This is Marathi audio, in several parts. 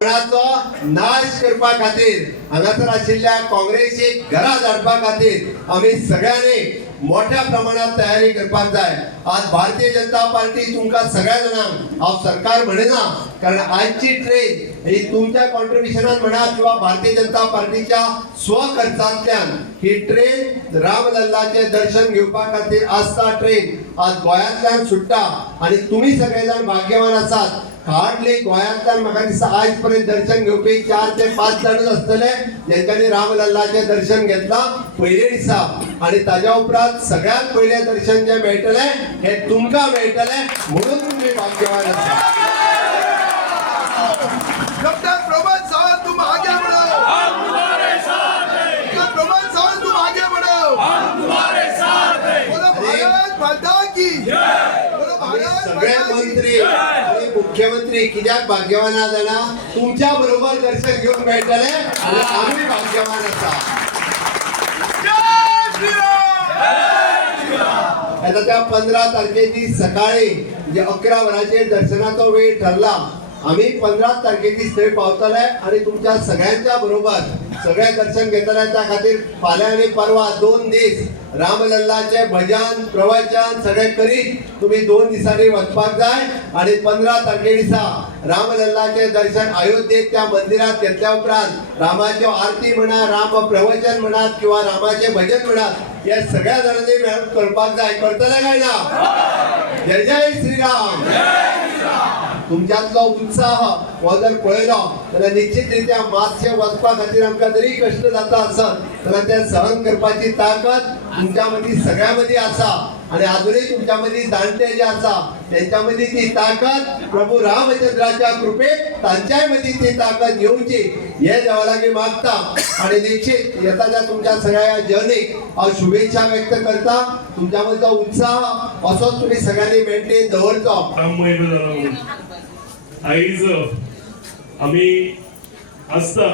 नाश करपा खातीर हांगासर आशिल्ल्या काँग्रेसीक घरा धाडपा खातीर आमी सगळ्यांनी मोठ्या प्रमाणात तयारी करपाक जाय। आज भारतीय जनता पार्टी तुमकां सगळ्या जाणांक हांव सरकार म्हणना, कारण आजची ट्रेन ही तुमच्या कॉन्ट्रिब्युशनान म्हणा किंवा भारतीय जनता पार्टीच्या स्वखर्चांतल्यान ही ट्रेन रामलल्लाचे दर्शन घेवपा खातीर आसता। ट्रेन आज गोंयांतल्यान सुट्टा आणि तुम्ही सगळे जाण भाग्यवान आसात। हार्डली गोंयांतल्यान म्हाका दिसता आज पर्यंत दर्शन घेवपी 4 ते 5 जाणूच आसतले जेंच्यांनी रामलल्लाचे दर्शन घेतला पयले दिसा, आणि ताज्या उपरांत सगळ्यात पयले दर्शन जे मेळटले हे तुमकां मेळटले, म्हणून तुम्ही भाग्यवान आसात। डॉक्टर प्रमोद सावंत तुम आगे बढ़ो, हम तुम्हारे साथ हैं। डॉक्टर प्रमोद सावंत तुम आगे बढ़ो, हम तुम्हारे साथ हैं। बोलो भारत माता की जय, बोलो भारत सगळे मंत्री आणि मुख्यमंत्री कित्याक भाग्यवान जाणा, तुमच्या बरोबर दर्शन घेऊन मेळटले आणि आम्ही भाग्यवान आसा। जय श्रीराम, जय श्रीराम। आता त्या 15 तारखेची सकाळी जे 11 वरांचेर दर्शनाचो वेळ ठरला, आम्ही 15 तारखेची थंय पावतले आणि तुमच्या सगळ्यांच्या बरोबर सगळे दर्शन घेतले। त्या खातीर फाल्यां आणि परवा 2 दीस रामलल्लाचे भजन प्रवचन सगळे करीत तुम्ही 2 दिसांनी वचपाक जाय। आणि 15 तारखे दिसा रामलल्लाचे दर्शन अयोध्येत त्या मंदिरात घेतल्या उपरांत रामाच्यो आरती म्हणा, राम प्रवचन म्हणा किंवा रामाचे भजन म्हणा, या सगळ्या जाणांनी मेळून करपाक जाय। करतले काय ना? जय जय श्रीराम। तुमच्यातलो उत्साह हो जर पळयलो जाल्यार निश्चितरित्या मातशे वचपा खातीर आमकां जरी कश्ट जाता आसत जाल्यार ते सहन करपाची ताकद तुमच्या मदीं सगळ्या मदीं आसा। आणि अजूनही तुमच्या मदीं जाणटे जे आसा त्यांच्या मदीं ती ताकद प्रभू रामचंद्राच्या कृपेत तांच्याय मदीं ती ताकद येवची हे देवा लागीं मागता। आणि निश्चित येताच्या तुमच्या सगळ्या जर्नीक हांव शुभेच्छा व्यक्त करता। तुमच्या मदलो उत्साह असोच तुम्ही सगळ्यांनी मेंटेन दवरचो। आईज आम्ही आसता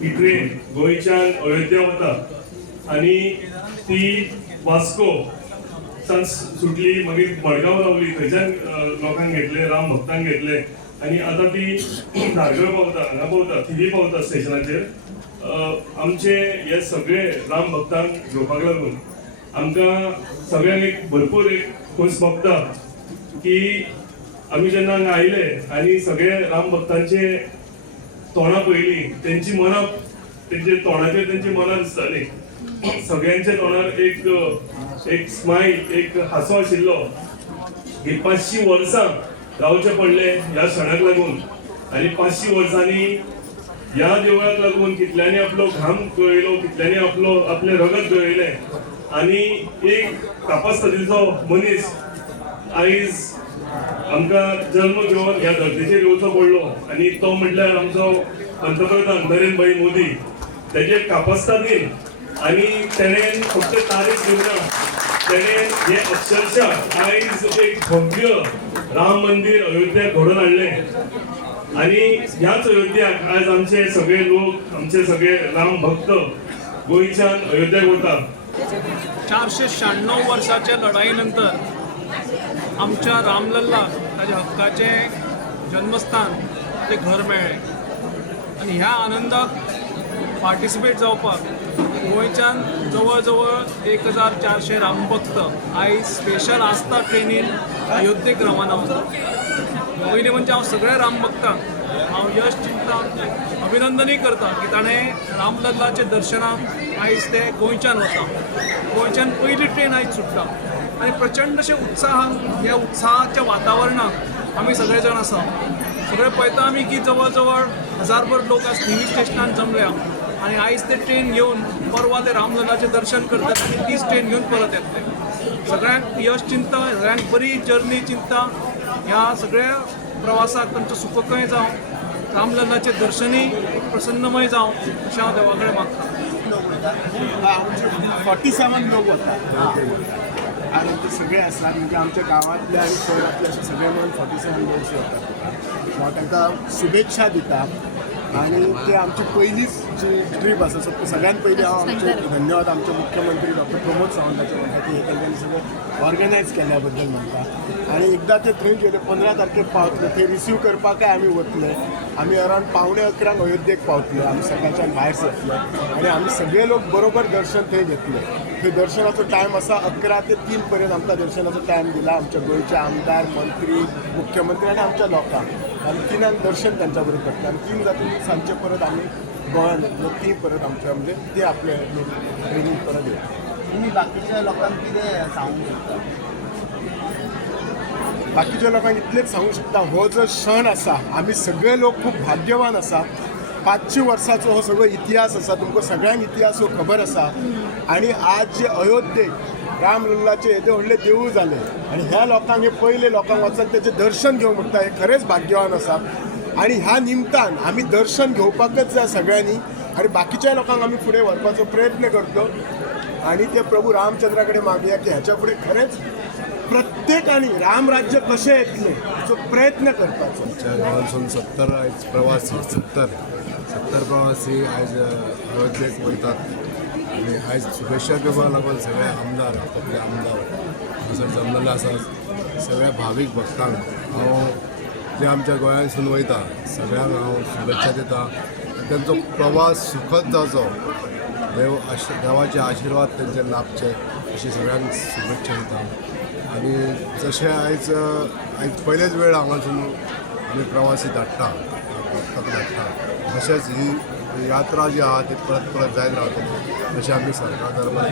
ही ट्रेन गोंयच्यान अयोध्या वता आणि ती वास्को सान सुटली, मागीर मडगांव रावली, थंयच्यान लोकांक घेतले, राम भक्तांक घेतले आणि आता ती धारगळ पावता, हांगा पावता, थिवी पावता स्टेशनाचेर। आमचे हे सगळे राम भक्तांक घेवपाक लागून आमकां सगळ्यांक एक भरपूर एक खोस भोगता की आम्ही जेन्ना हांगा आयले आणि सगळे राम भक्तांचे तोंडां पळयली, तेंची मनां तेंचे तोंडाचेर तेंची मनां दिसताली। सगळ्यांच्या तोंडार एक स्माईल, एक हांसो आशिल्लो की 500 वर्सां रावचे पडले ह्या क्षणाक लागून, आणि 500 वर्सांनी ह्या देवळाक लागून कितल्यांनी आपलो घाम गळयलो, कितल्यांनी आपले रगत गळयले, आणि एक तापासतलीचो मनीस आयज आमकां जल्म घेवन ह्या धर्तीचेर येवचो पडलो, आणि तो म्हटल्यार आमचो पंतप्रधान नरेंद्र भाई मोदी। तेजे कापास्तादीन आणि तेणें फक्त तारीख दिवना, तेणें हे अक्षरशः आयज एक भव्य राम मंदिर अयोध्येक घडोवन हाडलें। आणि ह्याच अयोध्याक आज आमचे सगळे लोक, आमचे सगळे राम भक्त गोंयच्यान अयोध्येक वता। 496 वर्षाच्या लढाईनंतर आमच्या रामलल्ला ताच्या हक्काचे जन्मस्थान ते घर मेळ्ळें, आणि ह्या आनंदाक पार्टिसिपेट जावपाक गोंयच्यान जवळ जवळ 1400 रामभक्त आयज स्पेशल आस्था ट्रेनीन अयोध्येक रवाना जाता। पयलीं म्हणजे हांव सगळ्या रामभक्तांक हांव यश चिंता, अभिनंदनूय करता की ताणें रामलल्लाचे दर्शनाक आयज ते गोंयच्यान वता। गोंयच्यान पयली ट्रेन आयज सुट्टा आणि प्रचंड अशें उत्साहान ह्या उत्साहाच्या वातावरणाक आमी सगळे जाण आसा। सगळे पळयता आमी की जवळ जवळ 1000भर लोक आज थिवी स्टेशनार जमल्या, आणि आयज ते ट्रेन घेवन परवा ते रामलल्लाचे दर्शन करतात आणि तीच ट्रेन घेवन परत येतले। सगळ्यांक यश चिंता, सगळ्यांक बरी जर्नी चिंता, ह्या सगळ्या प्रवासाक तांचो सुखकय जावं, रामलल्लाचे दर्शनय प्रसन्नमय जावं अशें हांव देवा कडेन मागतां। 47 लोक होतात आणि ते सगळे असतात, म्हणजे आमच्या गावातले आणि शहरातले असे सगळे मिळून 47 लोक होतात। हांव तांकां शुभेच्छा दिता आणि ते आमची पहिलीच जी ट्रीप आसा सगळ्यात पयलीं हांव आमचे धन्यवाद आमचे मुख्यमंत्री डॉक्टर प्रमोद सावंताचे म्हणटा की हे तेंच्यांनी सगळें ऑर्गनायज केल्या बद्दल म्हणटा आणि एकदा ते थंय गेले 15 तारखेक पावतले थंय रिसीव करपाकय आमी वतले आमी अरावंड 11:15 अयोध्येक पावतले आमी सकाळच्यान भायर सरतले आणि आमी सगळे लोक बरोबर दर्शन थंय घेतले थंय दर्शनाचो टायम आसा 11 ते 3 पर्यंत आमकां दर्शनाचो टायम दिला आमच्या गोंयचे आमदार मंत्री मुख्यमंत्री आनी आमच्या लोकांक आनी 3 दर्शन तांच्या बरोबर करता आनी 3 जातून सांजचे परत आमी गोंयांत येतलो ती परत आमच्या म्हणजे ते आपले ट्रेनींग परत येता तुम्ही बाकीच्या लोकांक कितें सांगूंक शकता बाकीच्या लोकांक इतलेंच सांगूंक शकता हो जो क्षण आसा आमी सगळे लोक खूब भाग्यवान आसा 500 वर्सांचो हो सगळो इतिहास आसा तुमकां सगळ्यांक इतिहास हो खबर आसा आणि आज जे अयोध्येक रामलल्लाचे येदे व्हडले देवूळ जाले आणि ह्या लोकांक हे पयले लोकांक वचून तेचें दर्शन घेवंक म्हणटा हे खरेंच भाग्यवान आसा आणि ह्या निमतान आमी दर्शन घेवपाकच जाय सगळ्यांनी आणि बाकीच्या लोकांक आमी फुडें व्हरपाचो प्रयत्न करतो आणि ते प्रभू रामचंद्रा कडेन मागया की ह्याच्या फुडें खरेंच प्रत्येकानी रामराज्य कशें येतलें हाचो प्रयत्न करपाचो आमच्या गांवांसून 70 आयज प्रवासी 70 प्रवासी आयज अयोध्येक वयतात आनी आयज शुभेच्छा दिवपाक लागून सगळे आमदार आपले आमदार हांगासर जमलेले आसात सगळ्या भावीक भक्तांक हांव जे आमच्या गोंयांतसून वयता सगळ्यांक हांव शुभेच्छा दिता तेंचो प्रवास सुखद जावचो देवाचे आशिर्वाद तेंचे लाभचे अशी सगळ्यांक शुभेच्छा दिता आणि जशें आयज पयलेच वेळ हांगासून आमी प्रवासी धाडटा भक्तांक धाडटा तशेंच ही यात्रा जी आहा ती परत परत जायत रावतली तशें आमी सरकार दरबार